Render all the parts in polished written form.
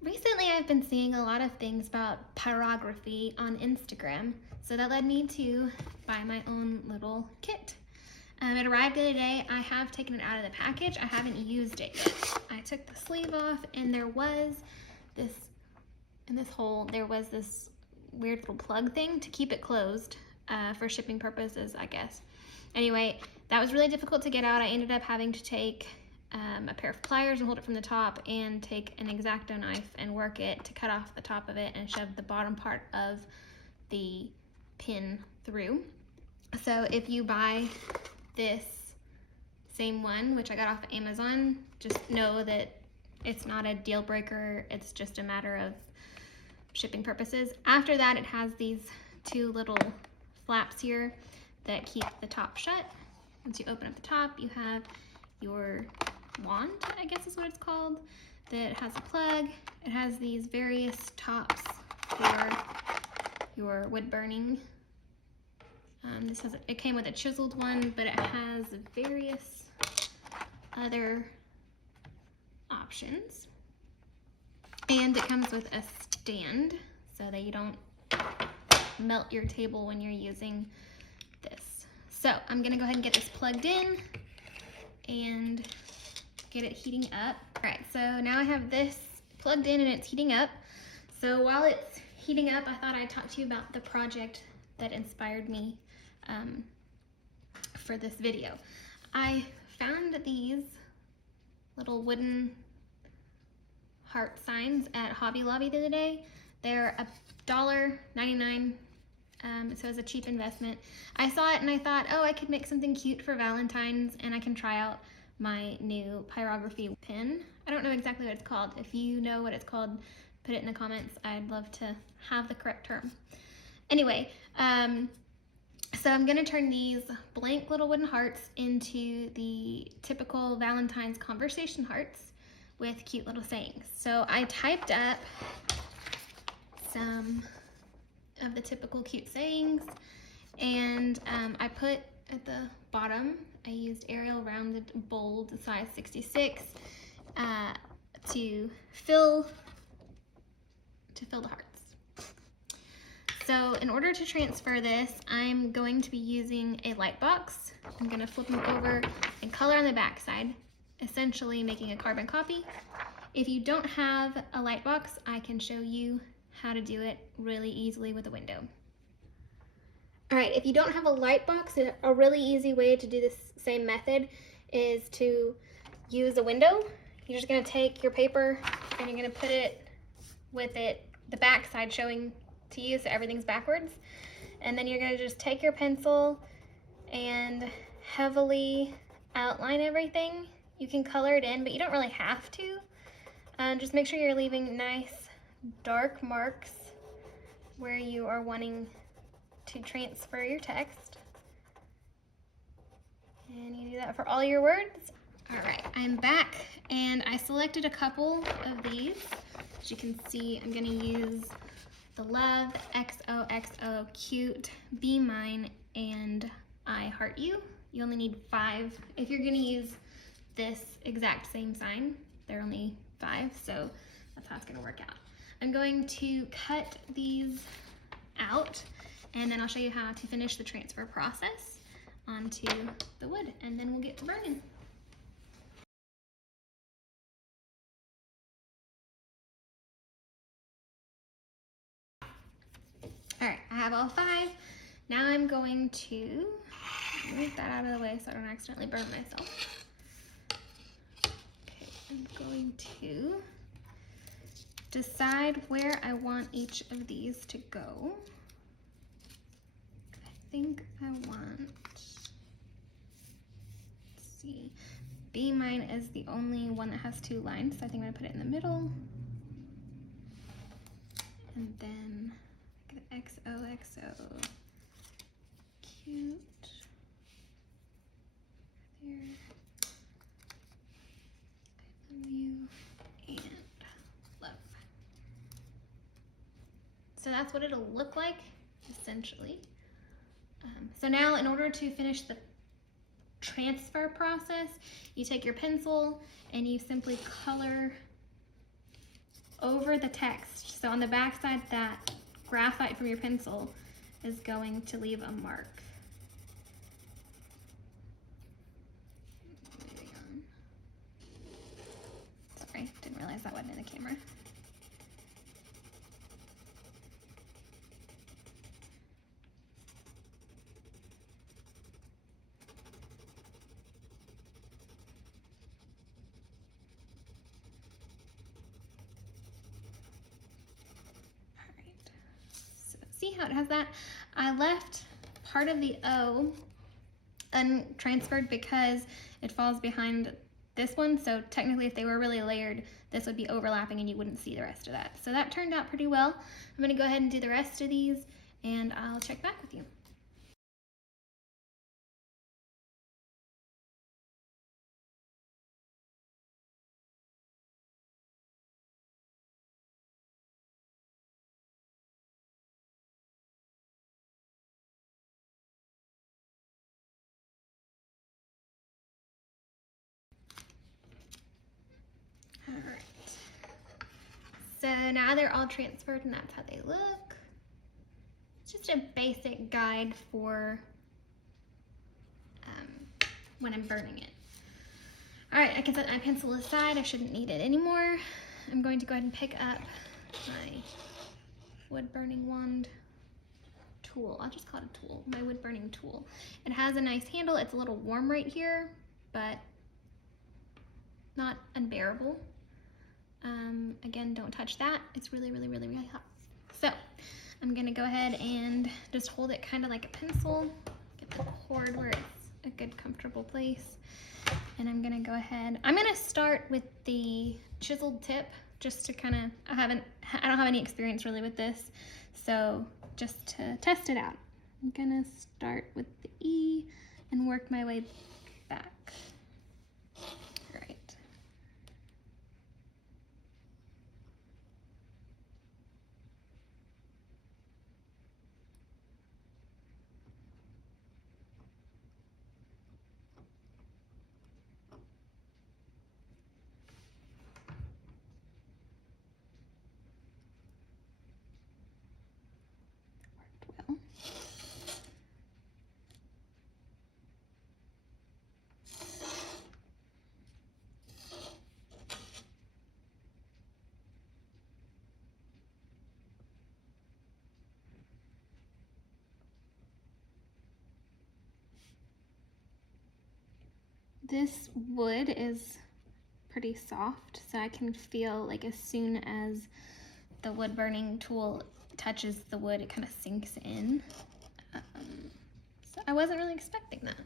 Recently, I've been seeing a lot of things about pyrography on Instagram, so that led me to buy my own little kit. It arrived the other day. I have taken it out of the package. I haven't used it yet. I took the sleeve off, and there was this, in this hole, there was this weird little plug thing to keep it closed for shipping purposes, I guess. Anyway, that was really difficult to get out. I ended up having to take a pair of pliers and hold it from the top, and take an X-Acto knife and work it to cut off the top of it and shove the bottom part of the pin through. So if you buy this same one, which I got off of Amazon, just know that it's not a deal breaker. It's just a matter of shipping purposes. After that, it has these two little flaps here that keep the top shut. Once you open up the top, you have your wand, I guess is what it's called, that has a plug. It has these various tops for your wood burning. It came with a chiseled one, but it has various other options. And it comes with a stand so that you don't melt your table when you're using this. So I'm gonna go ahead and get this plugged in and get it heating up. All right, so now I have this plugged in and it's heating up. So while it's heating up, I thought I'd talk to you about the project that inspired me for this video. I found these little wooden heart signs at Hobby Lobby the other day. They're $1.99, so it's a cheap investment. I saw it and I thought, oh, I could make something cute for Valentine's, and I can try out my new pyrography pin. I don't know exactly what it's called. If you know what it's called, put it in the comments. I'd love to have the correct term. Anyway, so I'm gonna turn these blank little wooden hearts into the typical Valentine's conversation hearts with cute little sayings. So I typed up some of the typical cute sayings, and I put at the bottom, I used Arial Rounded Bold size 66 to fill the hearts. So in order to transfer this, I'm going to be using a light box. I'm gonna flip them over and color on the back side, essentially making a carbon copy. If you don't have a light box, I can show you how to do it really easily with a window. All right, if you don't have a light box, a really easy way to do this same method is to use a window. You're just gonna take your paper and you're gonna put it with the back side showing to you, so everything's backwards. And then you're gonna just take your pencil and heavily outline everything. You can color it in, but you don't really have to. Just make sure you're leaving nice dark marks where you are wanting to transfer your text. And you do that for all your words. All right, I'm back, and I selected a couple of these. As you can see, I'm gonna use the Love, XOXO, Cute, Be Mine, and I Heart You. You only need 5. If you're gonna use this exact same sign, there are only 5, so that's how it's gonna work out. I'm going to cut these out, and then I'll show you how to finish the transfer process onto the wood, and then we'll get to burning. All right, I have all 5. Now I'm going to move that out of the way so I don't accidentally burn myself. Okay, I'm going to decide where I want each of these to go. I think I want, let's see, Be Mine is the only one that has 2 lines, so I think I'm gonna put it in the middle. And then XOXO, Cute, there, I love you, and love. So that's what it'll look like, essentially. So now, in order to finish the transfer process, you take your pencil and you simply color over the text. So on the back side, that graphite from your pencil is going to leave a mark. Moving on. Sorry, didn't realize that wasn't in the camera. See how it has that? I left part of the O untransferred because it falls behind this one. So technically if they were really layered, this would be overlapping and you wouldn't see the rest of that. So that turned out pretty well. I'm gonna go ahead and do the rest of these and I'll check back with you. All right. So now they're all transferred and that's how they look. It's just a basic guide for when I'm burning it. All right, I can set my pencil aside. I shouldn't need it anymore. I'm going to go ahead and pick up my wood burning wand tool. I'll just call it a tool, my wood burning tool. It has a nice handle. It's a little warm right here, but not unbearable. Again, don't touch that. It's really, really, really, really hot. So I'm gonna go ahead and just hold it kind of like a pencil, get the cord where it's a good comfortable place. And I'm gonna go ahead, I'm gonna start with the chiseled tip just to kind of, I don't have any experience really with this. So just to test it out, I'm gonna start with the E and work my way back. All right. Worked well. This wood is pretty soft, so I can feel like as soon as the wood burning tool touches the wood, it kind of sinks in. So I wasn't really expecting that.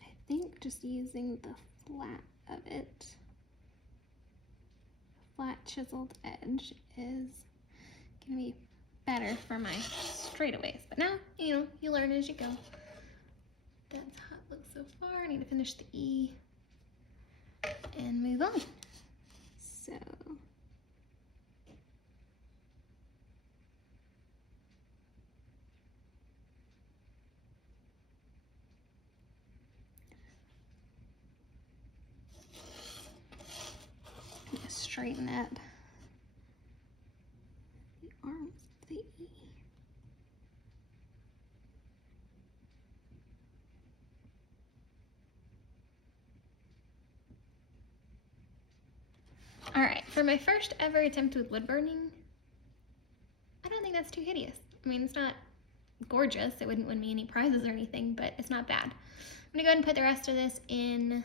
I think just using the flat of it, flat chiseled edge is gonna be better for my straightaways. But now, you learn as you go. That's how it looks so far. I need to finish the E and move on. So straighten up the arms of the E. All right, for my first ever attempt with wood burning, I don't think that's too hideous. I mean, it's not gorgeous. It wouldn't win me any prizes or anything, but it's not bad. I'm gonna go ahead and put the rest of this in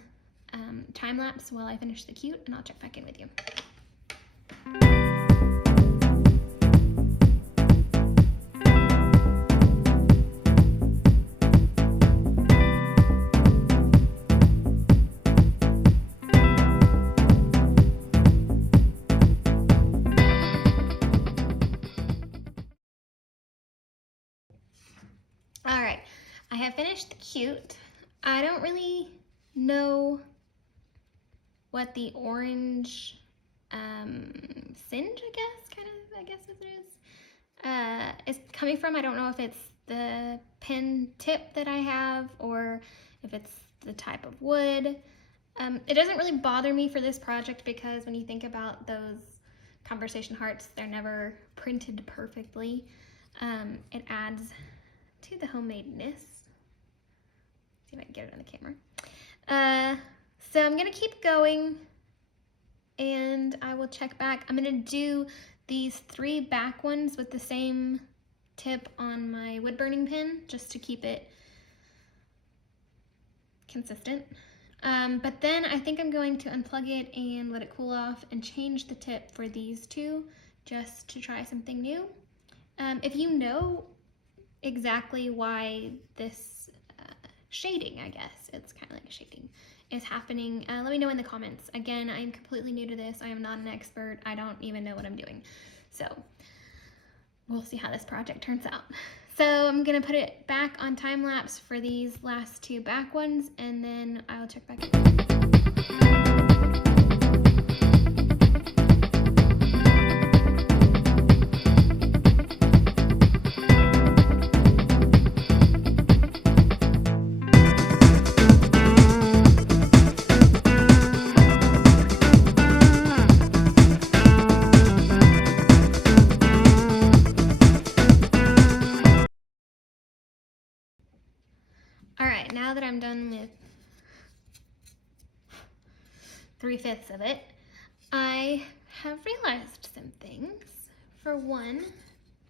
time lapse while I finish the cute, and I'll check back in with you. All right, I have finished the cute. I don't really know what the orange singe, I guess what it is coming from. I don't know if it's the pen tip that I have or if it's the type of wood. It doesn't really bother me for this project because when you think about those conversation hearts, they're never printed perfectly. It adds to the homemadeness. See if I can get it on the camera. So I'm gonna keep going and I will check back. I'm gonna do these 3 back ones with the same tip on my wood burning pin just to keep it consistent. But then I think I'm going to unplug it and let it cool off and change the tip for these 2 just to try something new. If you know exactly why this shading, I guess, it's kind of like shading, is happening, let me know in the comments. Again, I'm completely new to this. I am not an expert. I don't even know what I'm doing. So we'll see how this project turns out. So I'm gonna put it back on time lapse for these last 2 back ones and then I'll check back in. Alright, now that I'm done with 3/5 of it, I have realized some things. For one,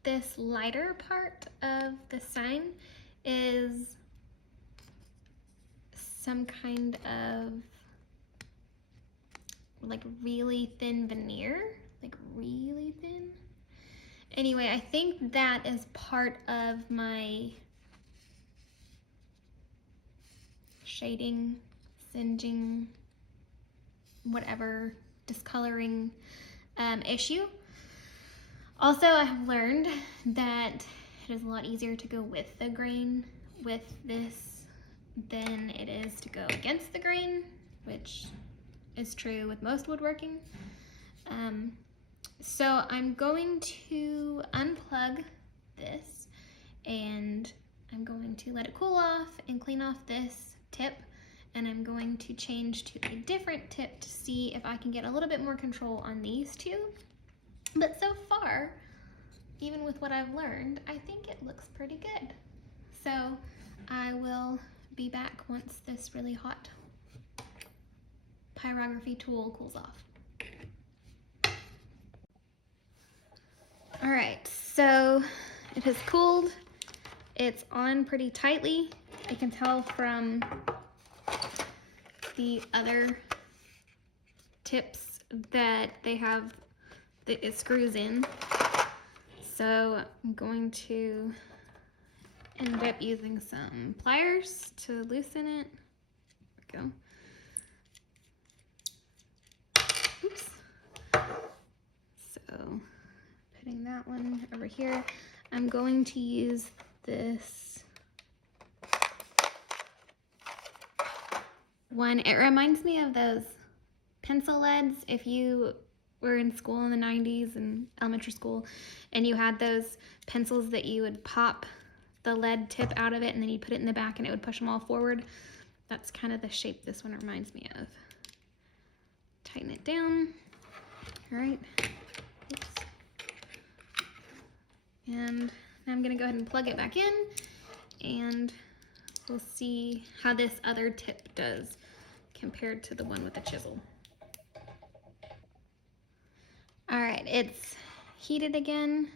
this lighter part of the sign is some kind of like really thin veneer, like really thin. Anyway, I think that is part of my shading, singeing, whatever, discoloring issue. Also, I have learned that it is a lot easier to go with the grain with this than it is to go against the grain, which is true with most woodworking. So I'm going to unplug this and I'm going to let it cool off and clean off this tip, and I'm going to change to a different tip to see if I can get a little bit more control on these 2. But so far, even with what I've learned, I think it looks pretty good. So I will be back once this really hot pyrography tool cools off. All right, so it has cooled. It's on pretty tightly. I can tell from the other tips that they have that it screws in. So I'm going to end up using some pliers to loosen it. There we go. Oops. So putting that one over here, I'm going to use this one. It reminds me of those pencil leads. If you were in school in the 90s and elementary school and you had those pencils that you would pop the lead tip out of it and then you put it in the back and it would push them all forward, that's kind of the shape this one reminds me of. Tighten it down. All right. Oops. And now I'm gonna go ahead and plug it back in and we'll see how this other tip does compared to the one with the chisel. All right, it's heated again.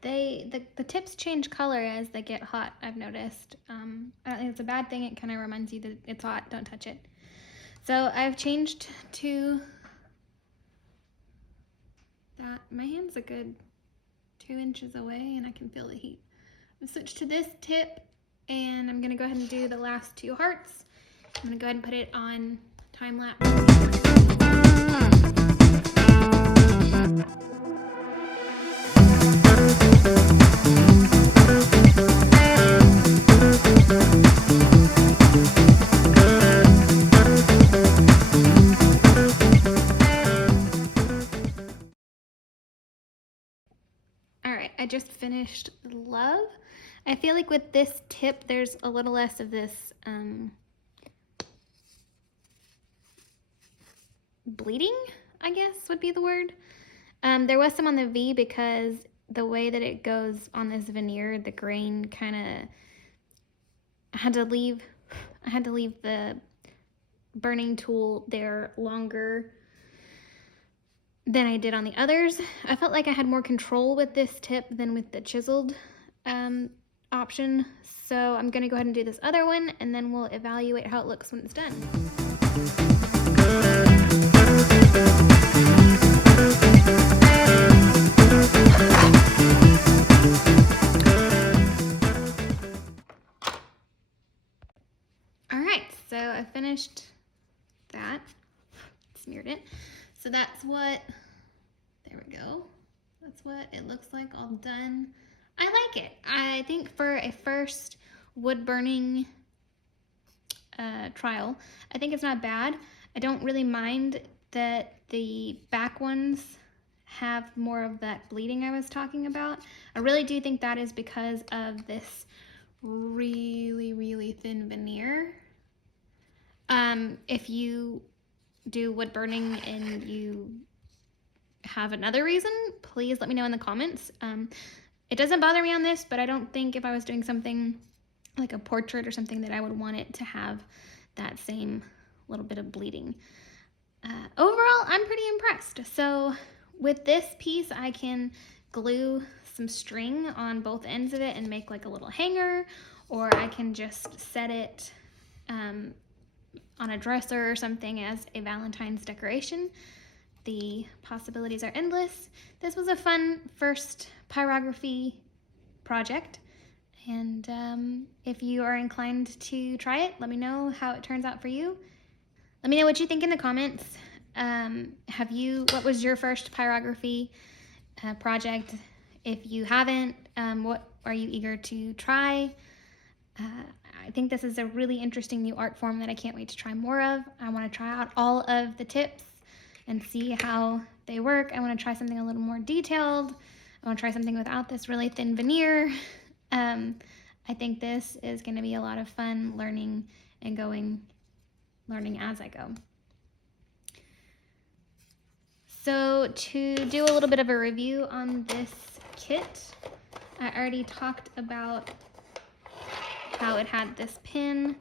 The tips change color as they get hot, I've noticed. I don't think it's a bad thing. It kind of reminds you that it's hot, don't touch it. So I've changed to that. My hand's a good 2 inches away and I can feel the heat. I've switched to this tip and I'm gonna go ahead and do the last 2 hearts. I'm gonna go ahead and put it on time lapse. I just finished Love. I feel like with this tip, there's a little less of this bleeding, I guess would be the word. There was some on the V because the way that it goes on this veneer, the grain kind of, I had to leave the burning tool there longer than I did on the others. I felt like I had more control with this tip than with the chiseled option. So I'm gonna go ahead and do this other one, and then we'll evaluate how it looks when it's done. All right, so I finished that, smeared it. So that's what, there we go. That's what it looks like all done. I like it. I think for a first wood burning trial, I think it's not bad. I don't really mind that the back ones have more of that bleeding I was talking about. I really do think that is because of this really, really thin veneer. If you do wood burning and you have another reason, please let me know in the comments. It doesn't bother me on this, but I don't think if I was doing something like a portrait or something that I would want it to have that same little bit of bleeding. Overall, I'm pretty impressed. So with this piece, I can glue some string on both ends of it and make like a little hanger, or I can just set it on a dresser or something as a Valentine's decoration. The possibilities are endless. This was a fun first pyrography project, and if you are inclined to try it, let me know how it turns out for you. Let me know what you think in the comments. What was your first pyrography project? If you haven't, what are you eager to try? I think this is a really interesting new art form that I can't wait to try more of. I want to try out all of the tips and see how they work. I want to try something a little more detailed. I want to try something without this really thin veneer. I think this is going to be a lot of fun learning as I go. So to do a little bit of a review on this kit, I already talked about how it had this pin.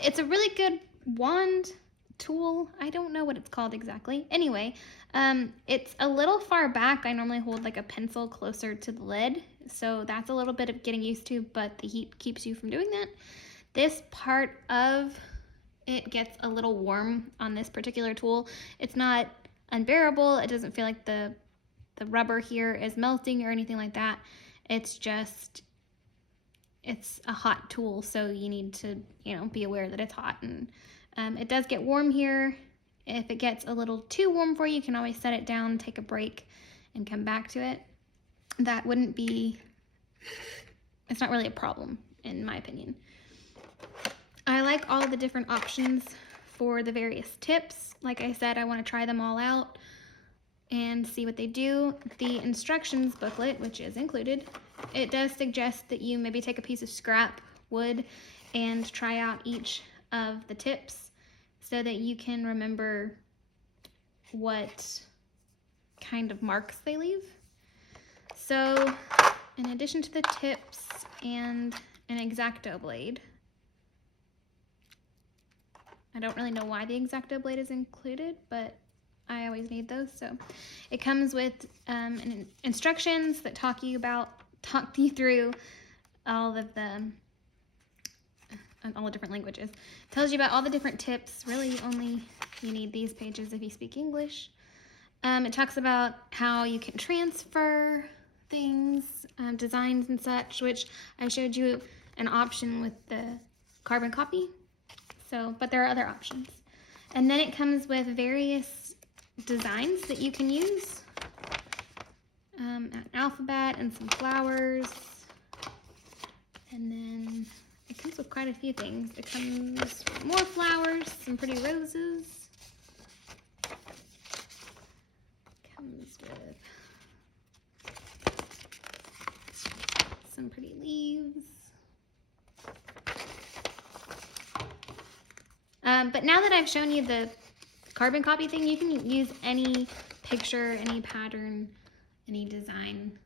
It's a really good wand tool. I don't know what it's called exactly. Anyway, it's a little far back. I normally hold like a pencil closer to the lid, so that's a little bit of getting used to, but the heat keeps you from doing that. This part of it gets a little warm on this particular tool. It's not unbearable. It doesn't feel like the rubber here is melting or anything like that. It's just, it's a hot tool, so you need to, be aware that it's hot. And it does get warm here. If it gets a little too warm for you, you can always set it down, take a break, and come back to it. That wouldn't be, it's not really a problem, in my opinion. I like all the different options for the various tips. Like I said, I want to try them all out and see what they do. The instructions booklet, which is included, it does suggest that you maybe take a piece of scrap wood and try out each of the tips so that you can remember what kind of marks they leave. So in addition to the tips and an X-Acto blade, I don't really know why the X-Acto blade is included, but I always need those. So it comes with instructions that talk you through all of the all the different languages. It tells you about all the different tips. Really, only you need these pages if you speak English. It talks about how you can transfer things, designs and such, which I showed you an option with the carbon copy. So, but there are other options. And then it comes with various designs that you can use. An alphabet and some flowers. And then it comes with quite a few things. It comes with more flowers, some pretty roses. Comes with some pretty leaves. But now that I've shown you the carbon copy thing, you can use any picture, any pattern, any design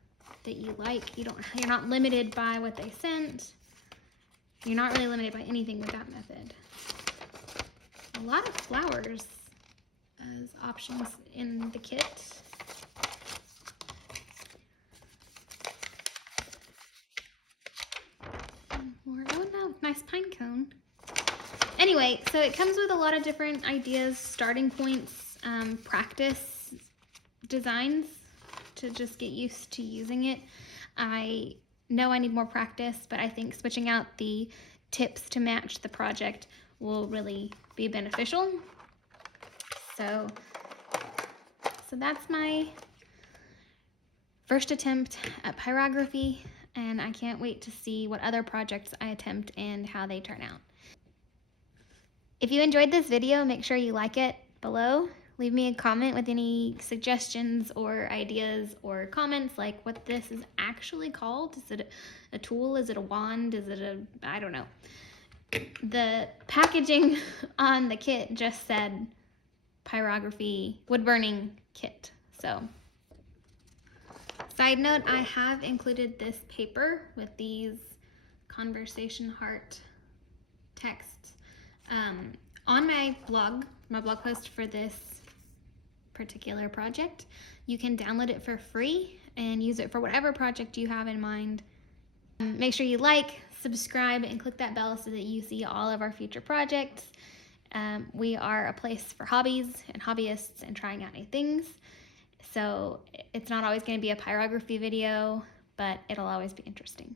that you like. You're not limited by what they sent. You're not really limited by anything with that method. A lot of flowers as options in the kit. More, oh no, nice pine cone. Anyway, so it comes with a lot of different ideas, starting points, practice designs to just get used to using it. I know I need more practice, but I think switching out the tips to match the project will really be beneficial. So that's my first attempt at pyrography, and I can't wait to see what other projects I attempt and how they turn out. If you enjoyed this video, make sure you like it below. Leave me a comment with any suggestions or ideas or comments like what this is actually called. Is it a tool? Is it a wand? Is it I don't know. The packaging on the kit just said pyrography wood burning kit. So, side note, I have included this paper with these conversation heart texts on my blog post for this particular project. You can download it for free and use it for whatever project you have in mind. Make sure you like, subscribe, and click that bell so that you see all of our future projects. We are a place for hobbies and hobbyists and trying out new things. So it's not always going to be a pyrography video, but it'll always be interesting.